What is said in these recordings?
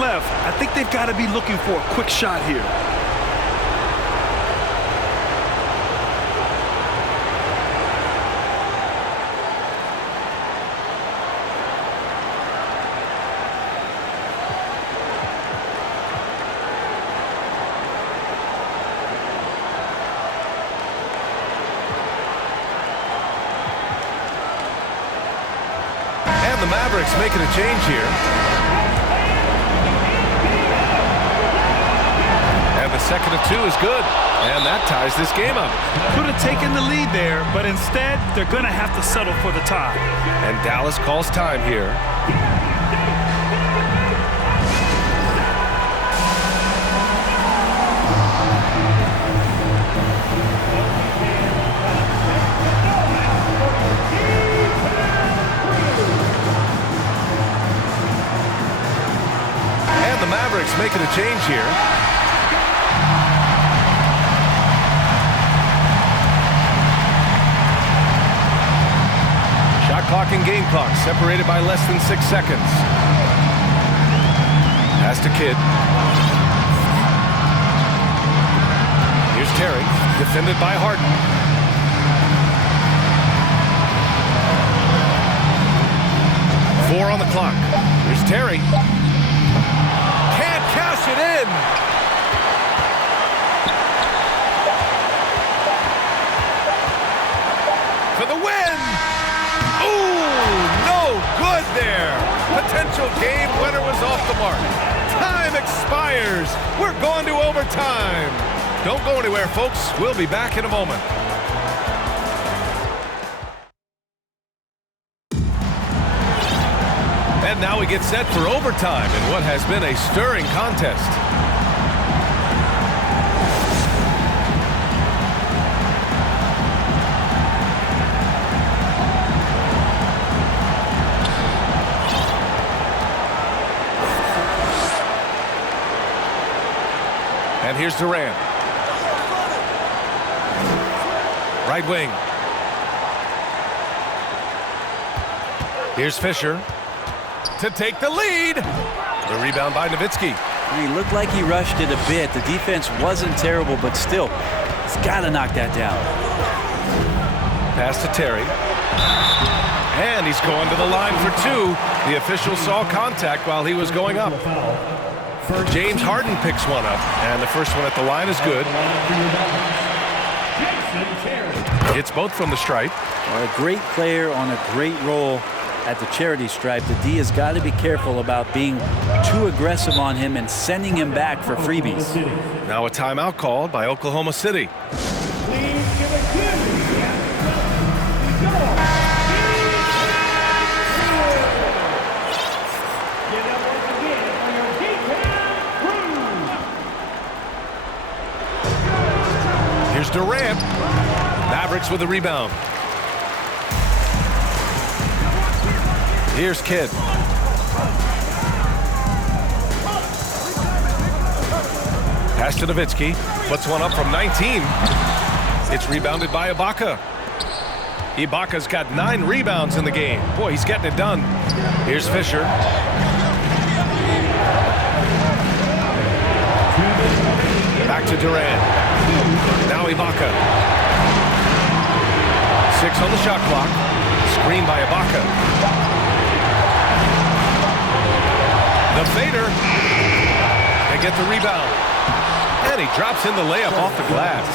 left. I think they've got to be looking for a quick shot here. The Mavericks making a change here. And the second of 2 is good. And that ties this game up. Could have taken the lead there, but instead, they're going to have to settle for the tie. And Dallas calls time here. Mavericks making a change here. Shot clock and game clock separated by less than 6 seconds. Pass to Kidd. Here's Terry, defended by Harden. Four on the clock. Here's Terry. Cash it in. For the win. Ooh, no good there. Potential game winner was off the mark. Time expires. We're going to overtime. Don't go anywhere, folks. We'll be back in a moment. And now we get set for overtime in what has been a stirring contest. And here's Durant. Right wing. Here's Fisher to take the lead. The rebound by Nowitzki. He looked like he rushed it a bit. The defense wasn't terrible, but still, he's got to knock that down. Pass to Terry. And he's going to the line for 2. The official saw contact while he was going up. James Harden picks one up, and the first one at the line is good. It's both from the stripe. Well, a great player on a great roll at the charity stripe. The D has got to be careful about being too aggressive on him and sending him back for freebies. Now a timeout called by Oklahoma City. Here's Durant. Mavericks with a rebound. Here's Kidd. Pass to Nowitzki. Puts one up from 19. It's rebounded by Ibaka. Ibaka's got 9 rebounds in the game. Boy, he's getting it done. Here's Fisher. Back to Durant. Now Ibaka. 6 on the shot clock. Screen by Ibaka. The fader. They get the rebound. And he drops in the layup off the glass.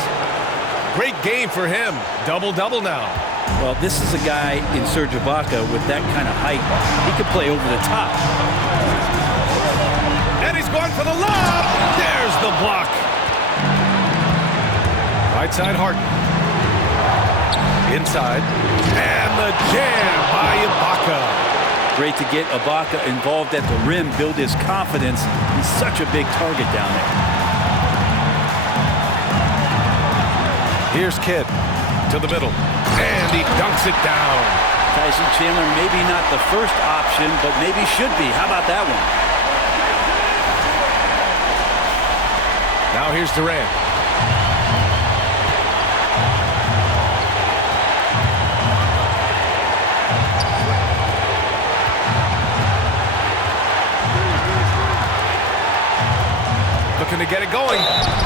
Great game for him. Double-double now. Well, this is a guy in Serge Ibaka with that kind of height. He could play over the top. And he's going for the lob. There's the block. Right side Harden. Inside. And the jam by Ibaka. Great to get Ibaka involved at the rim, build his confidence. He's such a big target down there. Here's Kidd to the middle. And he dunks it down. Tyson Chandler, maybe not the first option, but maybe should be. How about that one? Now here's Durant. Looking to get it going.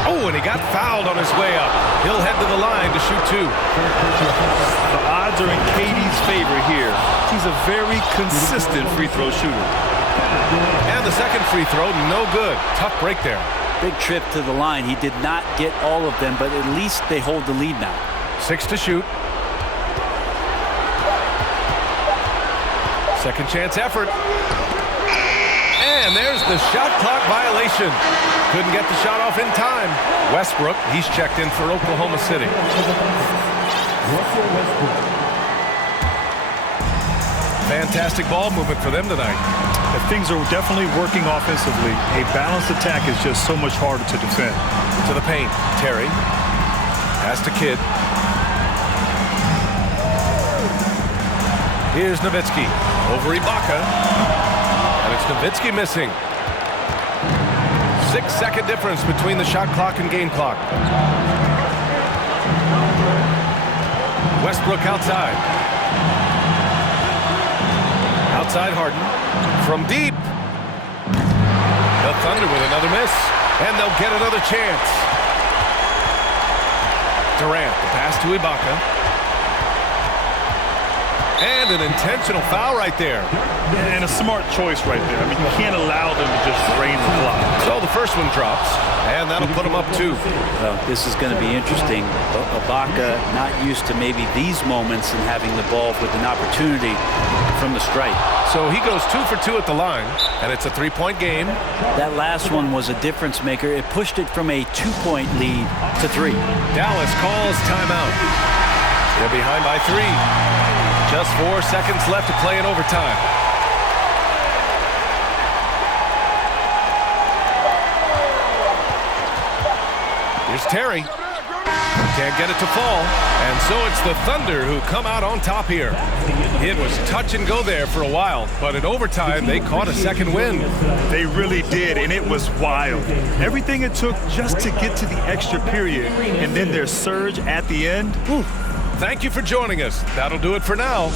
Oh, and he got fouled on his way up. He'll head to the line to shoot 2. The odds are in KD's favor here. He's a very consistent free throw shooter. And the second free throw, no good. Tough break there. Big trip to the line. He did not get all of them, but at least they hold the lead now. 6 to shoot. Second chance effort. And there's the shot clock violation. Couldn't get the shot off in time. Westbrook, he's checked in for Oklahoma City. Fantastic ball movement for them tonight. Things are definitely working offensively. A balanced attack is just so much harder to defend. To the paint, Terry. Pass to Kidd. Here's Nowitzki. Over Ibaka. And it's Nowitzki missing. 6-second difference between the shot clock and game clock. Westbrook outside. Outside Harden. From deep. The Thunder with another miss. And they'll get another chance. Durant, the pass to Ibaka. And an intentional foul right there. And a smart choice right there. I mean, you can't allow them to just drain the clock. So the first one drops, and that'll put them up 2. Well, this is going to be interesting. Ibaka not used to maybe these moments and having the ball with an opportunity from the stripe. So he goes 2 for 2 at the line, and it's a 3-point game. That last one was a difference maker. It pushed it from a 2-point lead to 3. Dallas calls timeout. They're behind by 3. Just 4 seconds left to play in overtime. Here's Terry. Can't get it to fall. And so it's the Thunder who come out on top here. It was touch and go there for a while, but in overtime, they caught a second win. They really did, and it was wild. Everything it took just to get to the extra period, and then their surge at the end. Whew. Thank you for joining us. That'll do it for now.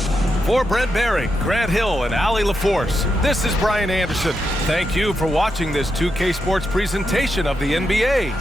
For Brent Barry, Grant Hill, and Allie LaForce, this is Brian Anderson. Thank you for watching this 2K Sports presentation of the NBA.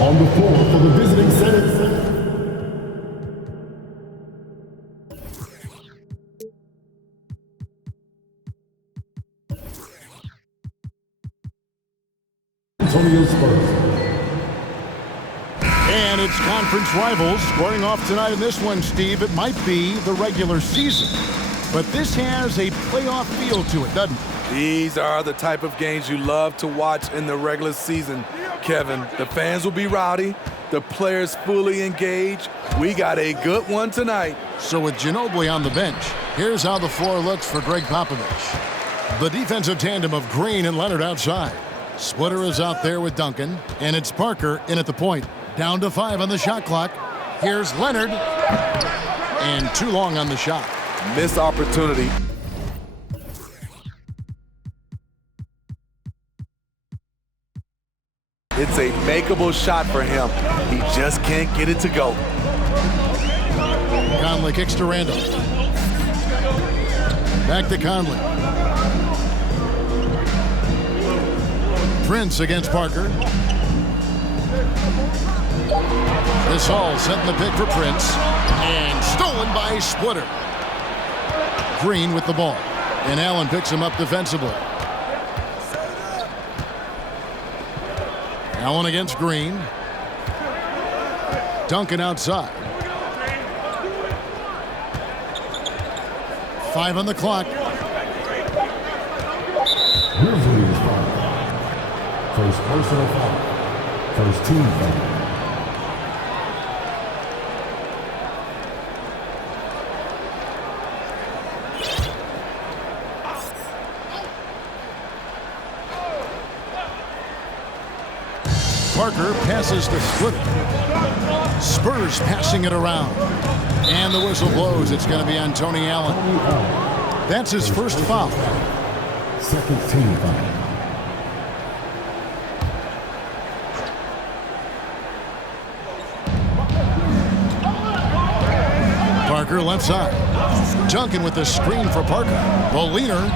On the floor for the visiting Senate. Antonio Spurs. And it's conference rivals squaring off tonight in this one, Steve. It might be the regular season, but this has a playoff feel to it, doesn't it? These are the type of games you love to watch in the regular season, Kevin. The fans will be rowdy, the players fully engaged. We got a good one tonight. So with Ginobili on the bench, here's how the floor looks for Greg Popovich. The defensive tandem of Green and Leonard outside. Splitter is out there with Duncan, and it's Parker in at the point. Down to 5 on the shot clock. Here's Leonard, and too long on the shot. Missed opportunity. It's a makeable shot for him. He just can't get it to go. Conley kicks to Randall. Back to Conley. Prince against Parker. This all setting the pick for Prince. And stolen by Splitter. Green with the ball. And Allen picks him up defensively. Allen against Green. Duncan outside. 5 on the clock. Grizzles foul. First personal foul. First team foul. Parker passes to Splitter. Spurs passing it around. And the whistle blows. It's going to be on Tony Allen. That's his first foul. Second team foul. Parker left side. Duncan with the screen for Parker. The leaner.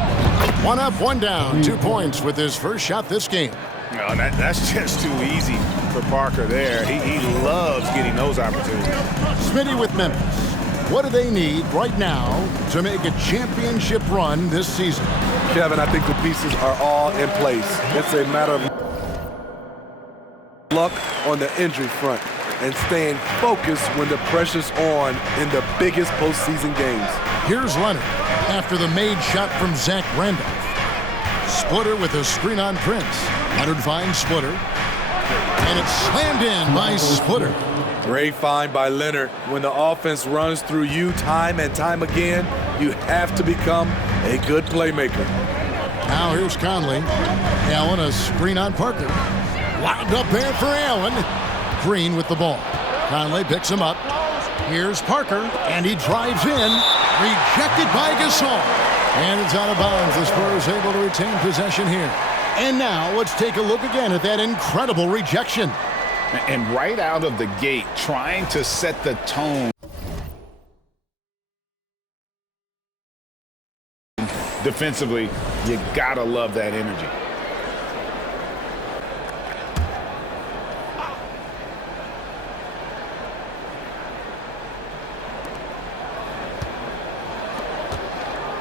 1 up, 1 down. 2 points with his first shot this game. No, that's just too easy for Parker there. He loves getting those opportunities. Smitty with Memphis. What do they need right now to make a championship run this season? Kevin, I think the pieces are all in place. It's a matter of luck on the injury front and staying focused when the pressure's on in the biggest postseason games. Here's Leonard after the made shot from Zach Randolph. Splitter with a screen on Prince. Leonard finds Splitter. And it's slammed in by Splitter. Great find by Leonard. When the offense runs through you time and time again, you have to become a good playmaker. Now here's Conley. Allen, a screen on Parker. Wound up there for Allen. Green with the ball. Conley picks him up. Here's Parker, and he drives in. Rejected by Gasol. And it's out of bounds. The Spurs able to retain possession here. And now let's take a look again at that incredible rejection. And right out of the gate, trying to set the tone. Defensively, you gotta love that energy.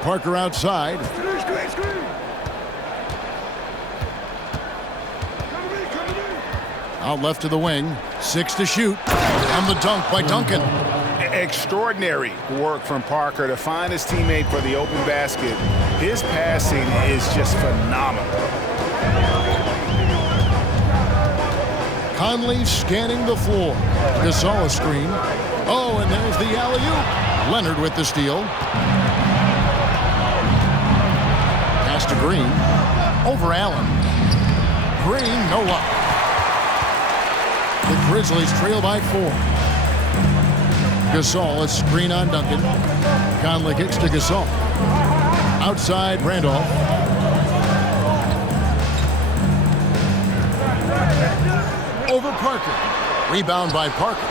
Parker outside. Out left to the wing. 6 to shoot. And the dunk by Duncan. Extraordinary work from Parker to find his teammate for the open basket. His passing is just phenomenal. Conley scanning the floor. Gasol a screen. Oh, and there's the alley-oop. Leonard with the steal. Pass to Green. Over Allen. Green, no luck. The Grizzlies trail by 4. Gasol, a screen on Duncan. Conley kicks to Gasol. Outside, Randolph. Over Parker. Rebound by Parker.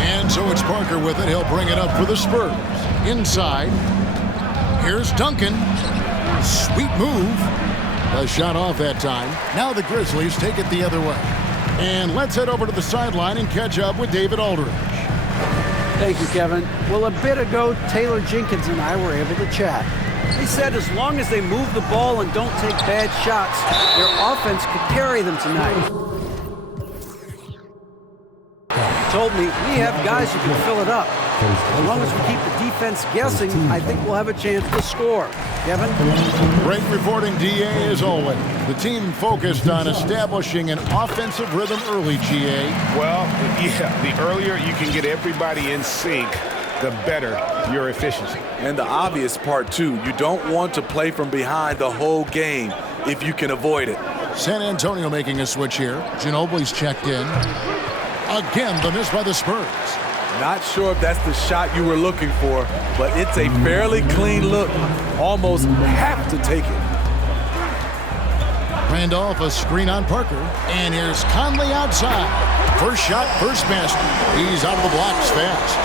And so it's Parker with it. He'll bring it up for the Spurs. Inside. Here's Duncan. Sweet move. A shot off that time. Now the Grizzlies take it the other way. And let's head over to the sideline and catch up with David Aldridge. Thank you, Kevin. Well, a bit ago, Taylor Jenkins and I were able to chat. He said as long as they move the ball and don't take bad shots, their offense could carry them tonight. He told me we have guys who can fill it up. As long as we keep the defense guessing, I think we'll have a chance to score. Kevin? Great reporting, DA, as always. The team focused on establishing an offensive rhythm early, GA. Well, yeah, the earlier you can get everybody in sync, the better your efficiency. And the obvious part, too, you don't want to play from behind the whole game if you can avoid it. San Antonio making a switch here. Ginobili's checked in. Again, the miss by the Spurs. Not sure if that's the shot you were looking for, but it's a fairly clean look. Almost have to take it. Randolph, a screen on Parker. And here's Conley outside. First shot, first basket. He's out of the blocks fast.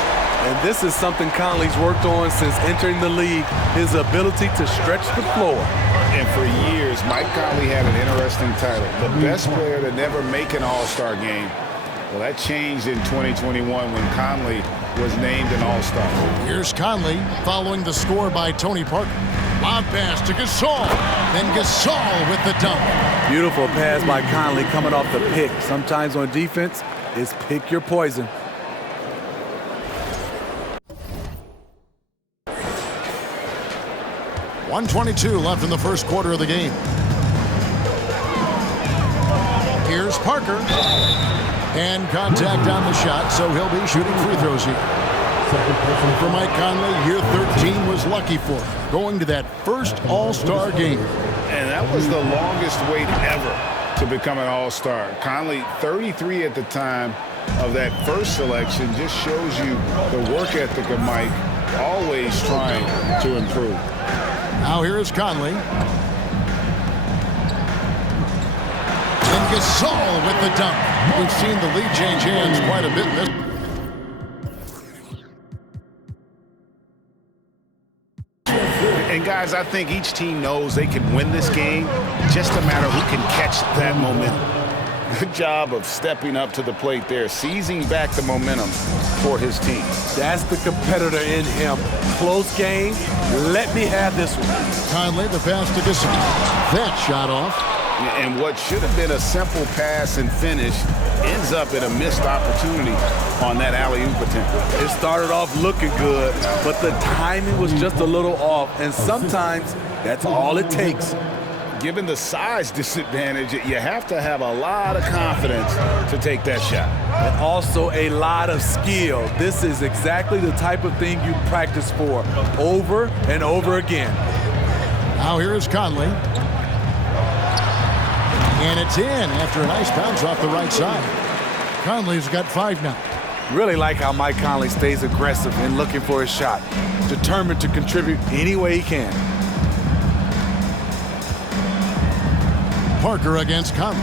And this is something Conley's worked on since entering the league, his ability to stretch the floor. And for years, Mike Conley had an interesting title, the best player to never make an All-Star game. Well, that changed in 2021 when Conley was named an All-Star. Here's Conley following the score by Tony Parker. Lob pass to Gasol. Then Gasol with the dunk. Beautiful pass by Conley coming off the pick. Sometimes on defense, it's pick your poison. .122 left in the first quarter of the game. Here's Parker. And contact on the shot, so he'll be shooting free throws here. For Mike Conley, year 13 was lucky for him, going to that first All-Star game. And that was the longest wait ever to become an All-Star. Conley, 33 at the time of that first selection, just shows you the work ethic of Mike, always trying to improve. Now here is Conley. And Gasol with the dunk. We've seen the lead change hands quite a bit in this. And guys, I think each team knows they can win this game. Just a matter who can catch that momentum. Good job of stepping up to the plate there, seizing back the momentum for his team. That's the competitor in him. Close game. Let me have this one. Conley, the pass to Gasol. That shot off. And what should have been a simple pass and finish ends up in a missed opportunity on that alley-oop attempt. It started off looking good, but the timing was just a little off, and sometimes that's all it takes. Given the size disadvantage, you have to have a lot of confidence to take that shot. And also a lot of skill. This is exactly the type of thing you practice for over and over again. Now here is Conley. And it's in after a nice bounce off the right side. Conley's got 5 now. Really like how Mike Conley stays aggressive and looking for his shot. Determined to contribute any way he can. Parker against Conley.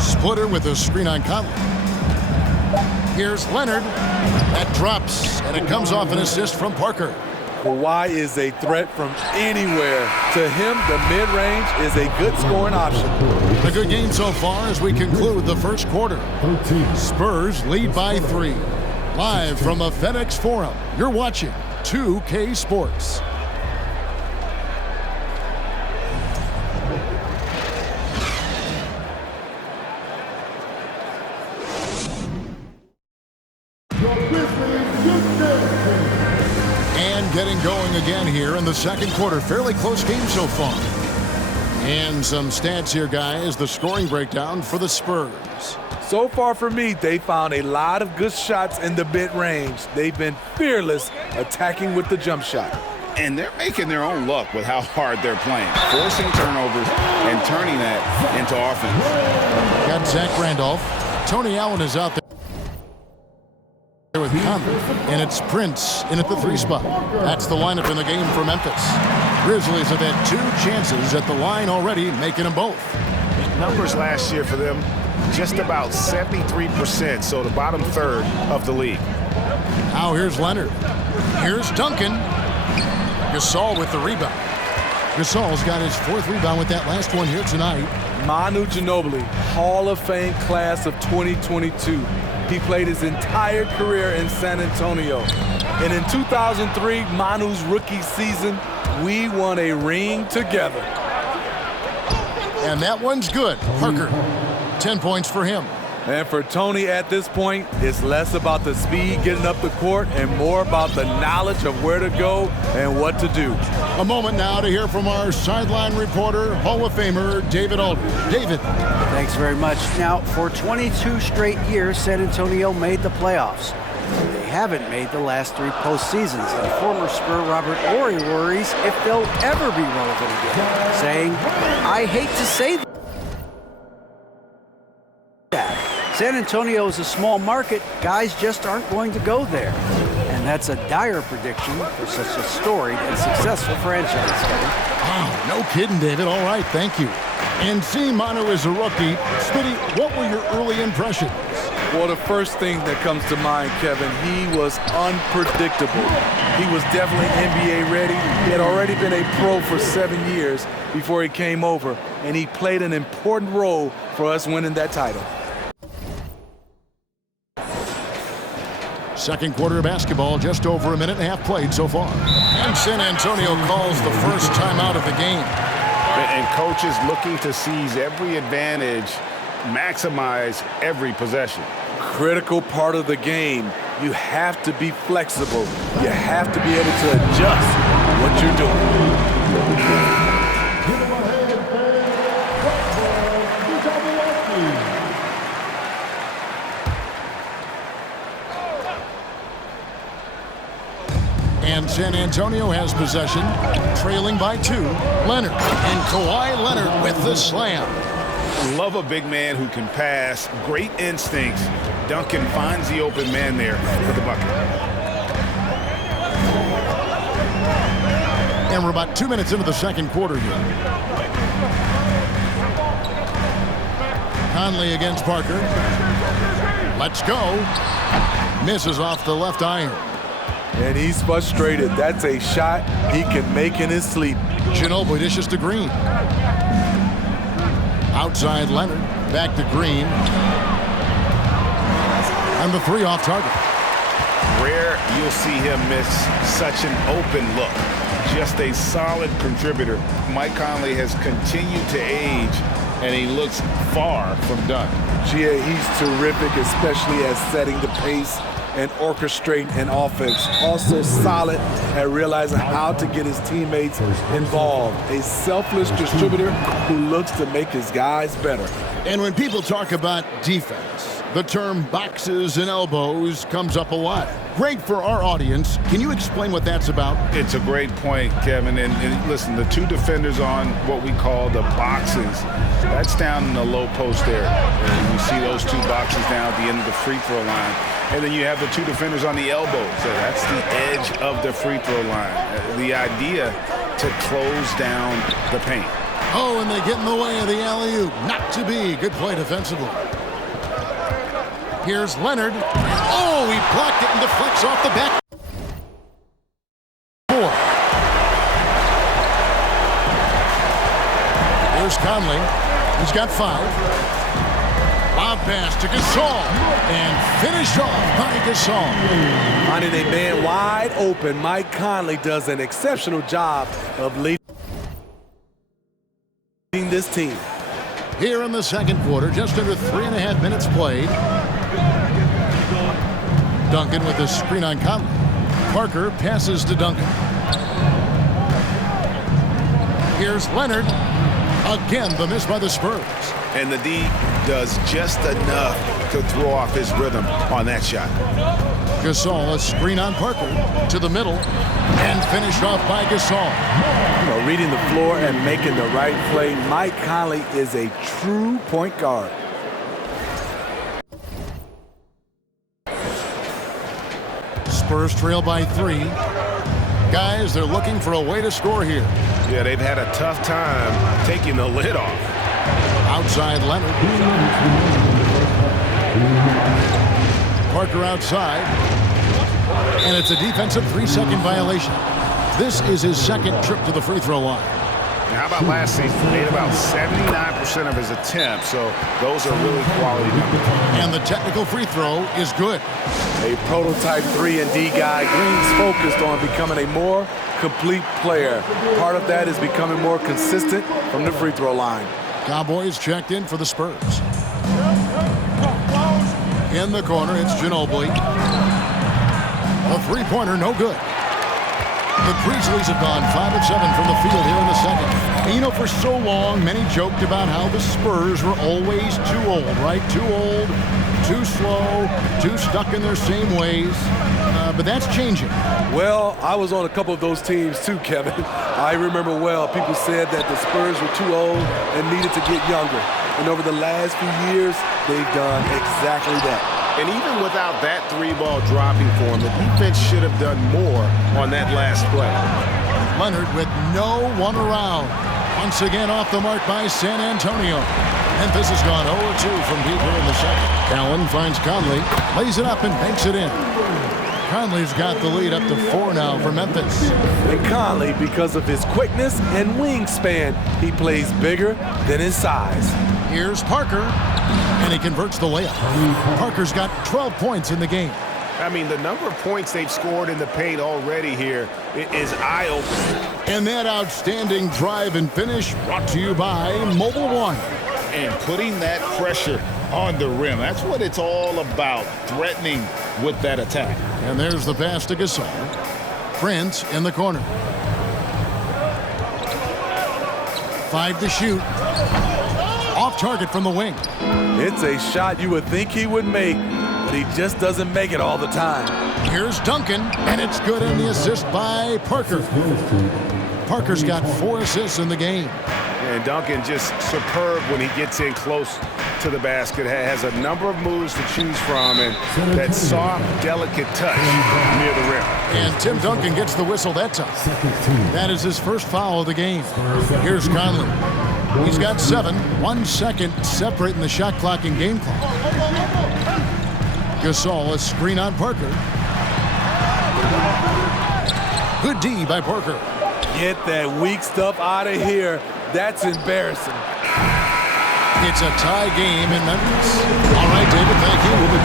Splitter with a screen on Conley. Here's Leonard. That drops, and it comes off an assist from Parker. Kawhi is a threat from anywhere. To him, the mid-range is a good scoring option. A good game so far as we conclude the first quarter. Spurs lead by 3. Live from the FedEx Forum, you're watching 2K Sports. Getting going again here in the second quarter. Fairly close game so far. And some stats here, guys. The scoring breakdown for the Spurs. So far for me, they found a lot of good shots in the mid-range. They've been fearless attacking with the jump shot. And they're making their own luck with how hard they're playing, forcing turnovers and turning that into offense. Got Zach Randolph. Tony Allen is out there with Conley, and it's Prince in at the 3 spot. That's the lineup in the game for Memphis. Grizzlies have had 2 chances at the line already, making them both. Numbers last year for them, just about 73%, so the bottom third of the league. Now here's Leonard. Here's Duncan. Gasol with the rebound. Gasol's got his 4th rebound with that last one here tonight. Manu Ginobili, Hall of Fame class of 2022. He played his entire career in San Antonio. And in 2003, Manu's rookie season, we won a ring together. And that one's good. Parker, 10 points for him. And for Tony at this point, it's less about the speed getting up the court and more about the knowledge of where to go and what to do. A moment now to hear from our sideline reporter, Hall of Famer David Aldridge. David. Thanks very much. Now, for 22 straight years, San Antonio made the playoffs. They haven't made the last 3 postseasons, and former Spur Robert Horry worries if they'll ever be relevant again, saying, "I hate to say that. San Antonio is a small market. Guys just aren't going to go there." And that's a dire prediction for such a storied and successful franchise, Kevin. Wow, no kidding, David. All right, thank you. And seeing Manu as a rookie, Smitty, what were your early impressions? Well, the first thing that comes to mind, Kevin, he was unpredictable. He was definitely NBA ready. He had already been a pro for 7 years before he came over, and he played an important role for us winning that title. Second quarter of basketball, just over a minute and a half played so far. And San Antonio calls the first timeout of the game. And coaches looking to seize every advantage, maximize every possession. Critical part of the game. You have to be flexible. You have to be able to adjust what you're doing. And San Antonio has possession, trailing by 2. Leonard, and Kawhi Leonard with the slam. Love a big man who can pass. Great instincts. Duncan finds the open man there for the bucket. And we're about 2 minutes into the second quarter here. Conley against Parker. Let's go. Misses off the left iron. And he's frustrated. That's a shot he can make in his sleep. Ginobili dishes to Green. Outside Leonard. Back to Green. And the 3 off target. Rare you'll see him miss such an open look. Just a solid contributor. Mike Conley has continued to age, and he looks far from done. Yeah, he's terrific, especially at setting the pace and orchestrating an offense. Also solid at realizing how to get his teammates involved. A selfless distributor who looks to make his guys better. And when people talk about defense, the term boxes and elbows comes up a lot. Great for our audience. Can you explain what that's about? It's a great point, Kevin. And listen, the 2 defenders on what we call the boxes, that's down in the low post area. And you see those 2 boxes down at the end of the free throw line. And then you have the 2 defenders on the elbows. So that's the edge of the free throw line. The idea to close down the paint. Oh, and they get in the way of the alley-oop. Not to be. Good play defensively. Here's Leonard. Oh, he blocked it and deflects off the back. 4. Here's Conley. He's got 5. Lob pass to Gasol. And finished off by Gasol. Finding a man wide open, Mike Conley does an exceptional job of leading this team. Here in the second quarter, just under 3.5 minutes played. Duncan with the screen on Conley. Parker passes to Duncan. Here's Leonard. Again, the miss by the Spurs. And the D does just enough to throw off his rhythm on that shot. Gasol, a screen on Parker to the middle and finished off by Gasol. You know, reading the floor and making the right play. Mike Conley is a true point guard. Spurs trail by 3. Guys, they're looking for a way to score here. Yeah, they've had a tough time taking the lid off. Outside Leonard. Parker outside. And it's a defensive 3-second violation. This is his second trip to the free throw line. Now, how about last season? He made about 79% of his attempts, so those are really quality numbers. And the technical free throw is good. A prototype 3-and-D guy. Green's focused on becoming a more complete player. Part of that is becoming more consistent from the free throw line. Cowboys checked in for the Spurs. In the corner, it's Ginobili. A three-pointer, no good. The Grizzlies have gone 5 of 7 from the field here in the second. And you know, for so long, many joked about how the Spurs were always too old, right? Too old, too slow, too stuck in their same ways. But that's changing. Well, I was on a couple of those teams too, Kevin. I remember well, people said that the Spurs were too old and needed to get younger. And over the last few years, they've done exactly that. And even without that 3-ball dropping for him, the defense should have done more on that last play. Leonard with no one around. Once again off the mark by San Antonio. Memphis has gone 0-2 from deep here in the second. Allen finds Conley, lays it up and banks it in. Conley's got the lead up to 4 now for Memphis. And Conley, because of his quickness and wingspan, he plays bigger than his size. Here's Parker, and he converts the layup. Parker's got 12 points in the game. I mean, the number of points they've scored in the paint already here is eye-opening. And that outstanding drive and finish brought to you by Mobile One. And putting that pressure on the rim. That's what it's all about, threatening with that attack. And there's the pass to Gasol. Prince in the corner. 5 to shoot. Off target from the wing. It's a shot you would think he would make, but he just doesn't make it all the time. Here's Duncan, and it's good in the assist by Parker. Parker's got 4 assists in the game. And Duncan just superb when he gets in close to the basket. Has a number of moves to choose from, and that soft, delicate touch near the rim. And Tim Duncan gets the whistle that time. That is his first foul of the game. Here's Conley. He's got 7. 1 second separating the shot clock and game clock. Gasol, a screen on Parker. Good D by Parker. Get that weak stuff out of here. That's embarrassing. It's a tie game in Memphis. All right, David, thank you. We'll be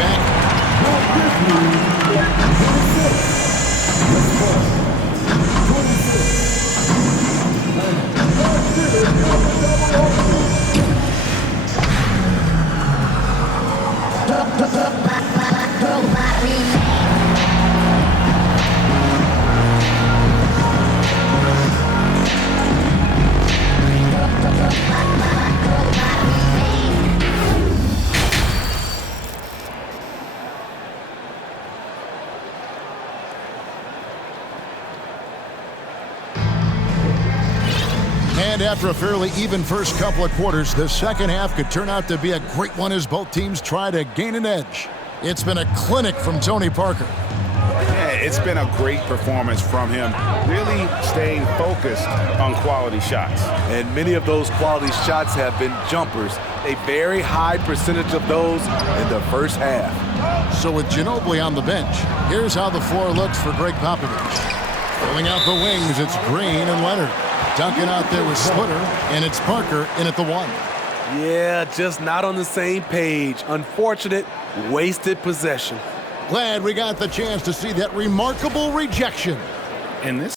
And after a fairly even first couple of quarters, the second half could turn out to be a great one as both teams try to gain an edge. It's been a clinic from Tony Parker. Yeah, it's been a great performance from him, really staying focused on quality shots. And many of those quality shots have been jumpers. A very high percentage of those in the first half. So with Ginobili on the bench, here's how the floor looks for Greg Popovich. Filling out the wings, it's Green and Leonard. Duncan out there with Splitter, and it's Parker in at the 1. Yeah, just not on the same page. Unfortunate, wasted possession. Glad we got the chance to see that remarkable rejection. And this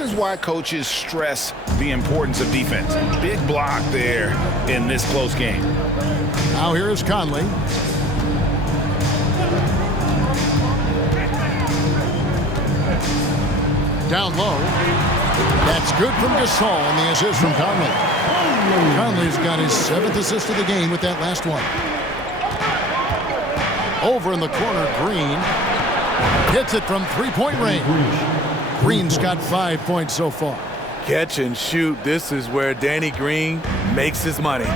is why coaches stress the importance of defense. Big block there in this close game. Now here is Conley. Down low. That's good from Gasol, and the assist from Conley. Conley's got his 7th assist of the game with that last one. Over in the corner, Green hits it from 3-point range. Green's got 5 points so far. Catch and shoot. This is where Danny Green makes his money.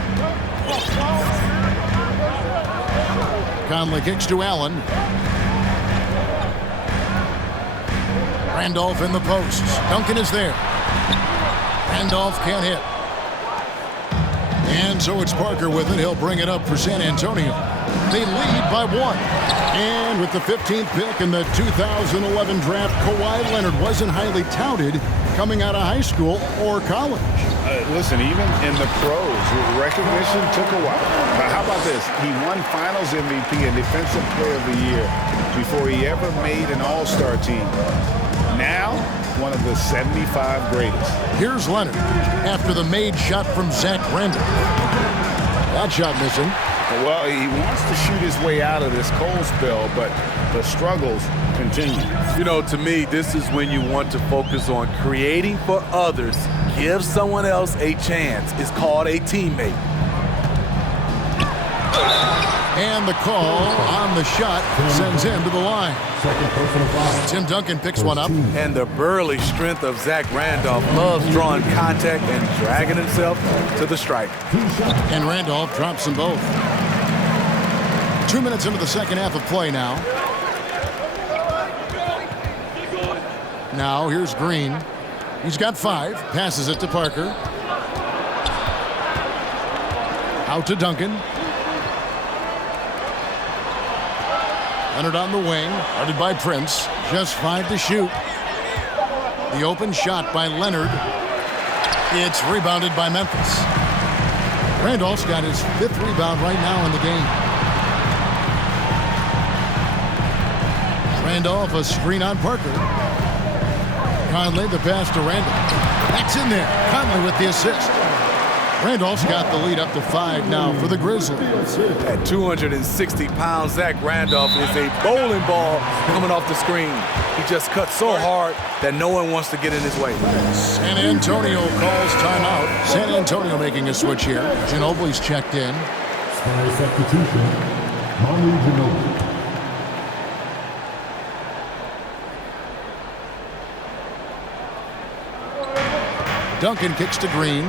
Conley kicks to Allen. Randolph in the post. Duncan is there. Randolph can't hit. And so it's Parker with it. He'll bring it up for San Antonio. They lead by 1. And with the 15th pick in the 2011 draft, Kawhi Leonard wasn't highly touted coming out of high school or college. Listen, even in the pros, recognition took a while. How about this? He won Finals MVP and Defensive Player of the Year before he ever made an All-Star team. Now, one of the 75 greatest. Here's Leonard after the made shot from Zach Randolph. That shot missing. Well, he wants to shoot his way out of this cold spell, but the struggles continue. You know, to me, this is when you want to focus on creating for others. Give someone else a chance. It's called a teammate. And the call on the shot sends him to the line. Tim Duncan picks one up. And the burly strength of Zach Randolph loves drawing contact and dragging himself to the stripe. And Randolph drops them both. 2 minutes into the second half of play now. Now here's Green. He's got 5. Passes it to Parker. Out to Duncan. Leonard on the wing, guarded by Prince. Just 5 to shoot. The open shot by Leonard. It's rebounded by Memphis. Randolph's got his 5th rebound right now in the game. Randolph, a screen on Parker. Conley, the pass to Randolph. That's in there. Conley with the assist. Randolph's got the lead up to 5 now for the Grizzlies. At 260 pounds, Zach Randolph is a bowling ball coming off the screen. He just cuts so hard that no one wants to get in his way. San Antonio calls timeout. San Antonio making a switch here. Ginobili's checked in. Spurs substitution. Manu Ginobili. Duncan kicks to Green.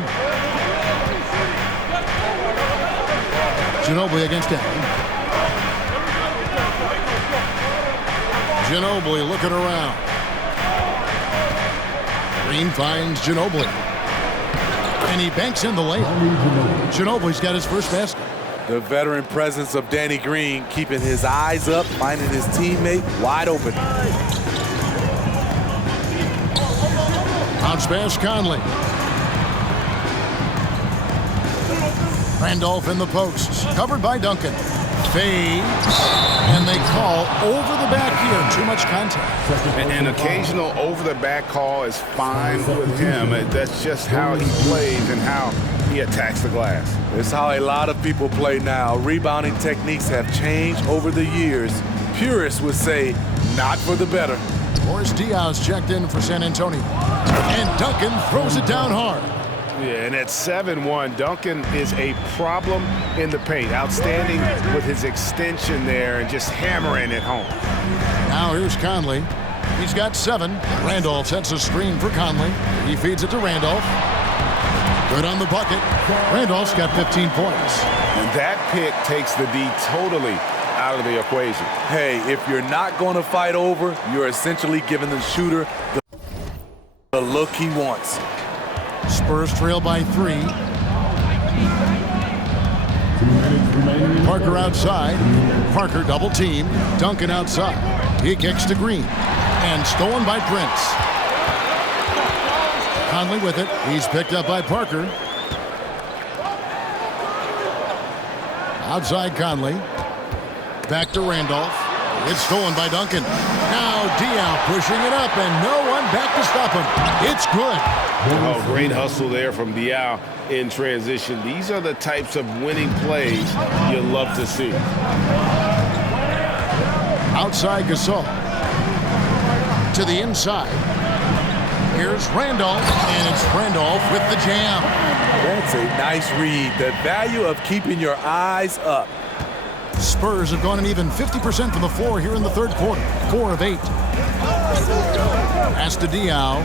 Ginobili against Allen. Ginobili looking around. Green finds Ginobili. And he banks in the layup. Ginobili's got his first basket. The veteran presence of Danny Green keeping his eyes up, finding his teammate wide open. Bounce pass Conley. Randolph in the posts, covered by Duncan. Fades, and they call over the back here. Too much contact. An occasional over-the-back call is fine with him. That's just how he plays and how he attacks the glass. It's how a lot of people play now. Rebounding techniques have changed over the years. Purists would say, not for the better. Boris Diaz checked in for San Antonio. And Duncan throws it down hard. Yeah, and at 7-1, Duncan is a problem in the paint. Outstanding with his extension there and just hammering it home. Now here's Conley. He's got 7. Randolph sets a screen for Conley. He feeds it to Randolph. Good on the bucket. Randolph's got 15 points. And that pick takes the D totally out of the equation. Hey, if you're not going to fight over, you're essentially giving the shooter the look he wants. Spurs trail by 3. 2 minutes remaining. Parker outside. Parker double team. Duncan outside. He kicks to Green. And stolen by Prince. Conley with it. He's picked up by Parker. Outside Conley. Back to Randolph. It's stolen by Duncan. Now Diaw pushing it up and no one back to stop him. It's good. Oh, great hustle there from Diaw in transition. These are the types of winning plays you love to see. Outside Gasol. To the inside. Here's Randolph, and it's Randolph with the jam. That's a nice read. The value of keeping your eyes up. Spurs have gone an even 50% from the floor here in the third quarter. 4 of 8. Pass to Diaw.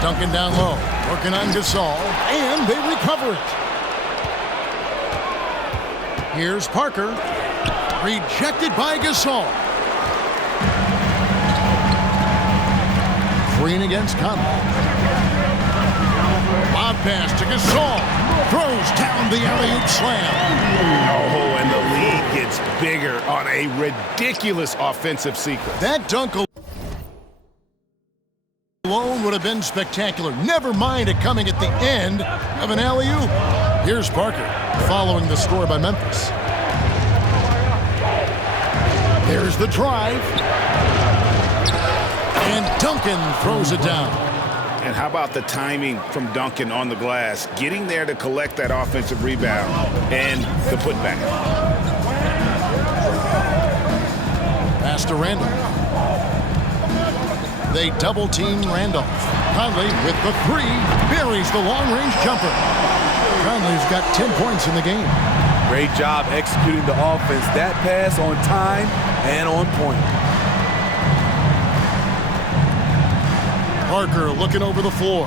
Duncan down low. Working on Gasol. And they recover it. Here's Parker. Rejected by Gasol. Green against Conley. Lob pass to Gasol. Throws down the alley-oop slam. Oh, and the lead gets bigger on a ridiculous offensive sequence. That dunk alone would have been spectacular. Never mind it coming at the end of an alley-oop. Here's Parker following the score by Memphis. There's the drive. And Duncan throws it down. And how about the timing from Duncan on the glass, getting there to collect that offensive rebound and the putback. Pass to Randolph. They double team Randolph. Conley with the 3 buries the long-range jumper. Conley's got 10 points in the game. Great job executing the offense. That pass on time and on point. Parker looking over the floor.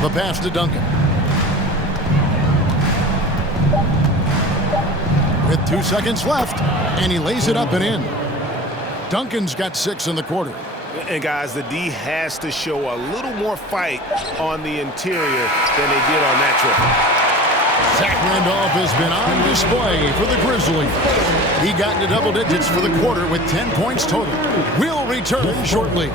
The pass to Duncan. With 2 seconds left, and he lays it up and in. Duncan's got 6 in the quarter. And guys, the D has to show a little more fight on the interior than they did on that trip. Zach Randolph has been on display for the Grizzlies. He got into double digits for the quarter with 10 points total. We'll return shortly.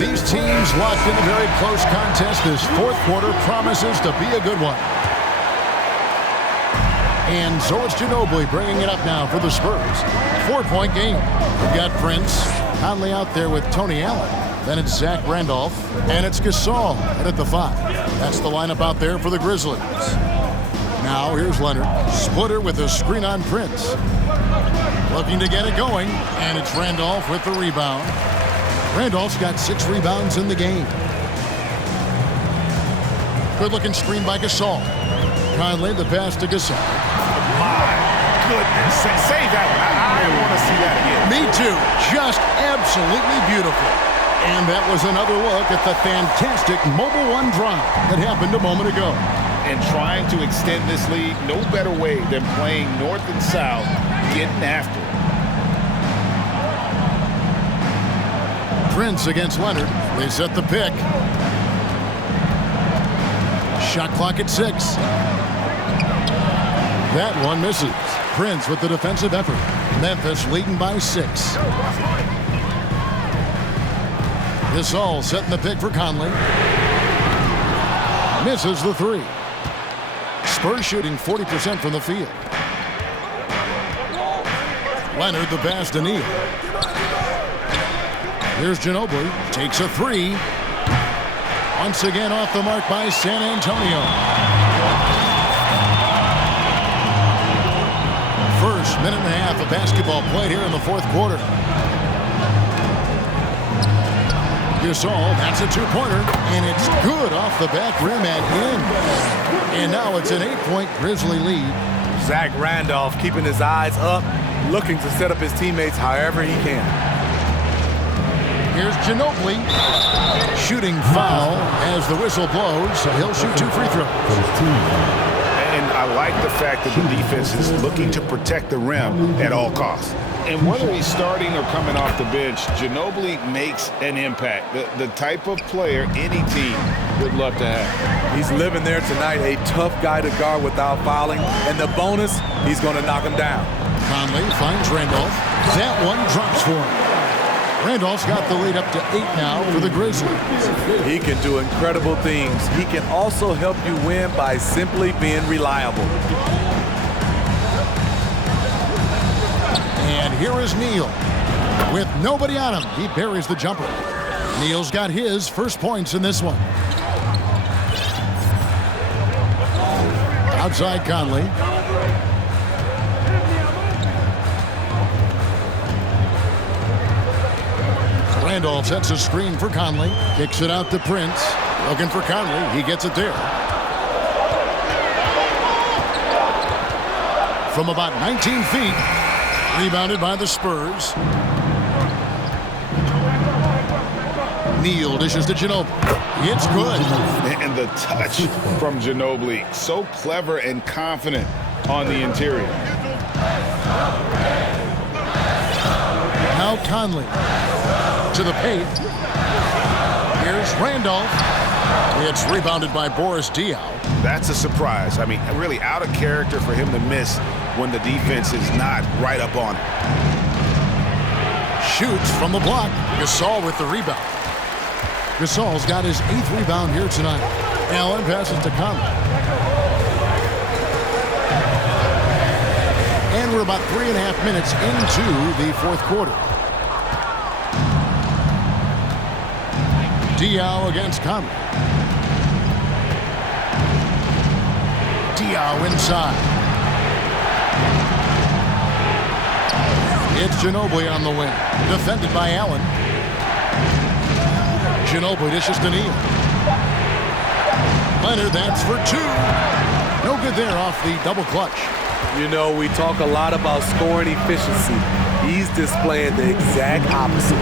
These teams locked in a very close contest. This fourth quarter promises to be a good one. And so it's Ginobili bringing it up now for the Spurs. 4-point game. We've got Prince. Conley out there with Tony Allen. Then it's Zach Randolph. And it's Gasol at the 5. That's the lineup out there for the Grizzlies. Now here's Leonard. Splitter with a screen on Prince. Looking to get it going. And it's Randolph with the rebound. Randolph's got 6 rebounds in the game. Good-looking screen by Gasol. Conley, the pass to Gasol. My goodness. Save that one. I want to see that again. Me too. Just absolutely beautiful. And that was another look at the fantastic Mobile One drive that happened a moment ago. And trying to extend this lead, no better way than playing north and south, getting after it. Prince against Leonard. They set the pick. Shot clock at 6. That one misses. Prince with the defensive effort. Memphis leading by 6. Gasol setting the pick for Conley. Misses the 3. Spurs shooting 40% from the field. Leonard the pass to Neal. Here's Ginobili. Takes a 3. Once again off the mark by San Antonio. First minute and a half of basketball played here in the fourth quarter. Gasol, that's a 2-pointer, and it's good off the back rim and in. And now it's an 8-point Grizzly lead. Zach Randolph keeping his eyes up, looking to set up his teammates however he can. Here's Ginobili. Shooting foul as the whistle blows, so he'll shoot 2 free throws. And I like the fact that the defense is looking to protect the rim at all costs. And whether he's starting or coming off the bench, Ginobili makes an impact. The type of player any team would love to have. He's living there tonight, a tough guy to guard without fouling. And the bonus, he's going to knock him down. Conley finds Randolph. That one drops for him. Randolph's got the lead up to 8 now for the Grizzlies. He can do incredible things. He can also help you win by simply being reliable. And here is Neal. With nobody on him, he buries the jumper. Neal's got his first points in this one. Outside Conley. Randolph sets a screen for Conley. Kicks it out to Prince. Looking for Conley. He gets it there. From about 19 feet. Rebounded by the Spurs. Neal dishes to Ginobili. It's good. And the touch from Ginobili. So clever and confident on the interior. Now Conley. To the paint. Here's Randolph. It's rebounded by Boris Diaw. That's a surprise. I mean, really out of character for him to miss when the defense is not right up on it. Shoots from the block. Gasol with the rebound. Gasol's got his 8th rebound here tonight. Allen passes to Conley. And we're about 3.5 minutes into the fourth quarter. Diaw against Conley. Diaw inside. It's Ginobili on the wing. Defended by Allen. Ginobili dishes to Neal. Leonard, that's for 2. No good there off the double clutch. You know, we talk a lot about scoring efficiency. He's displaying the exact opposite.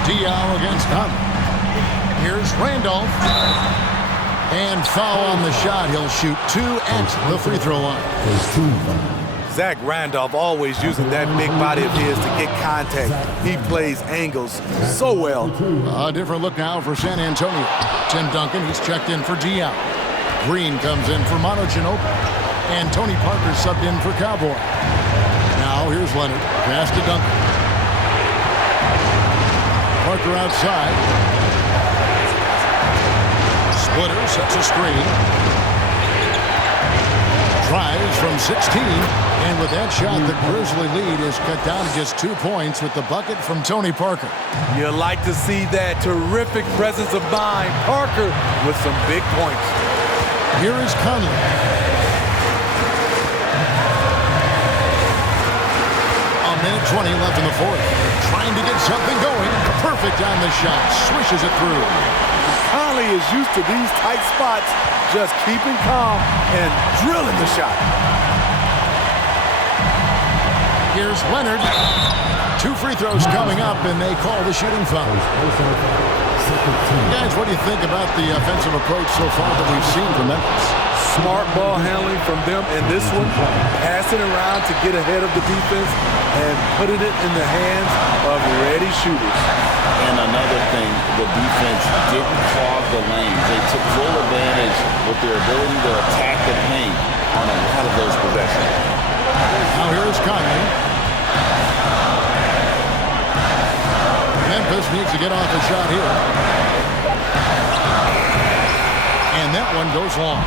Diaw against Conley. Here's Randolph. And foul on the shot. He'll shoot 2 at the free throw line. Zach Randolph always using that big body of his to get contact. He plays angles so well. A different look now for San Antonio. Tim Duncan, he's checked in for Diaw. Green comes in for Manu Ginobili. And Tony Parker subbed in for Cowboy. Now here's Leonard. Pass to Duncan. Parker outside. Splitter sets a screen. Tries from 16. And with that shot, the Grizzly lead is cut down to just 2 points with the bucket from Tony Parker. You like to see that terrific presence of mind. Parker with some big points. Here is Conley. A minute 20 left in the fourth. Trying to get something going. Perfect on the shot. Swishes it through. Conley is used to these tight spots, just keeping calm and drilling the shot. Here's Leonard. 2 free throws coming up, and they call the shooting foul. Guys, what do you think about the offensive approach so far that we've seen from Memphis? Smart ball handling from them in this one, passing around to get ahead of the defense and putting it in the hands of ready shooters. And another thing, the defense didn't clog the lanes. They took full advantage with their ability to attack the paint on a lot of those possessions. Now here's Conley. Memphis needs to get off a shot here. And that one goes long.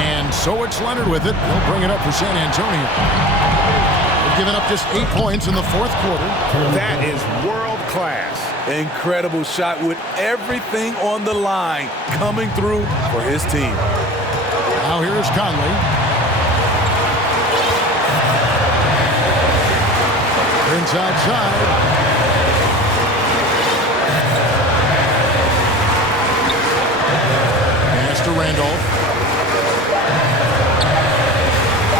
And so it's Leonard with it. He'll bring it up for San Antonio. They've given up just 8 points in the fourth quarter. That is world class. Incredible shot with everything on the line coming through for his team. Now here's Conley. Prince outside. Pass to Randolph.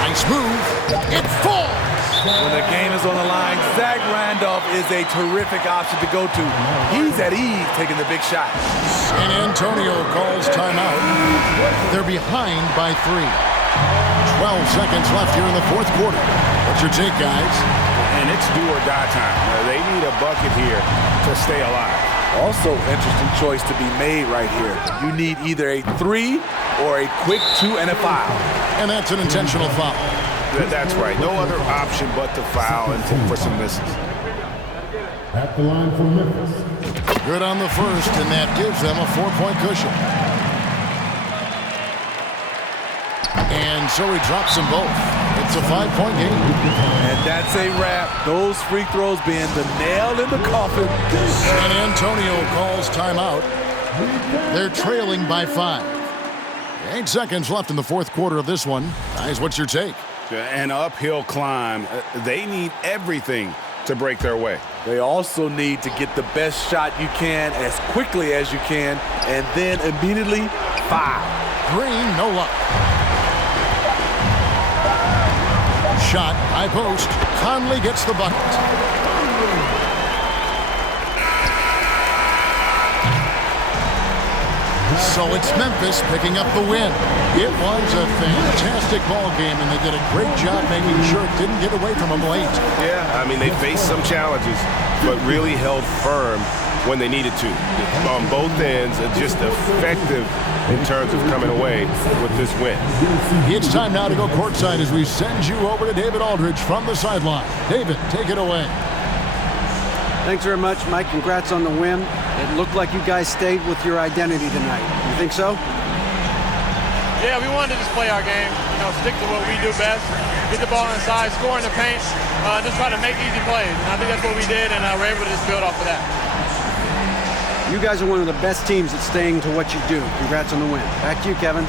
Nice move. It falls. When the game is on the line, Zach Randolph is a terrific option to go to. He's at ease taking the big shot. San Antonio calls timeout. They're behind by 3. 12 seconds left here in the fourth quarter. What's your take, guys? And it's do or die time. They need a bucket here to stay alive. Also, interesting choice to be made right here. You need either a 3 or a quick 2 and a foul. And that's an intentional foul. That's right. No other option but to foul and for some misses. At the line for Memphis. Good on the first, and that gives them a 4-point cushion. And so he drops them both. It's a 5-point game. And that's a wrap. Those free throws being the nail in the coffin. San Antonio calls timeout. They're trailing by 5. 8 seconds left in the fourth quarter of this one. Guys, what's your take? An uphill climb. They need everything to break their way. They also need to get the best shot you can as quickly as you can and then immediately foul. Green, no luck. Shot, high post. Conley gets the bucket. So it's Memphis picking up the win. It was a fantastic ball game, and they did a great job making sure it didn't get away from them late. Yeah, I mean, they faced some challenges, but really held firm when they needed to. On both ends, just effective in terms of coming away with this win. It's time now to go courtside as we send you over to David Aldridge from the sideline. David, take it away. Thanks very much, Mike. Congrats on the win. It looked like you guys stayed with your identity tonight. You think so? Yeah, we wanted to just play our game, stick to what we do best, get the ball inside, score in the paint, just try to make easy plays. And I think that's what we did, and we're able to just build off of that. You guys are one of the best teams at staying to what you do. Congrats on the win. Back to you, Kevin.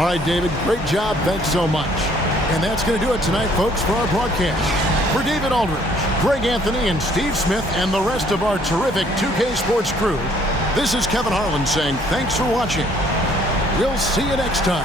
All right, David, great job. Thanks so much. And that's going to do it tonight, folks, for our broadcast. For David Aldridge, Greg Anthony, and Steve Smith, and the rest of our terrific 2K Sports crew, this is Kevin Harlan saying thanks for watching. We'll see you next time.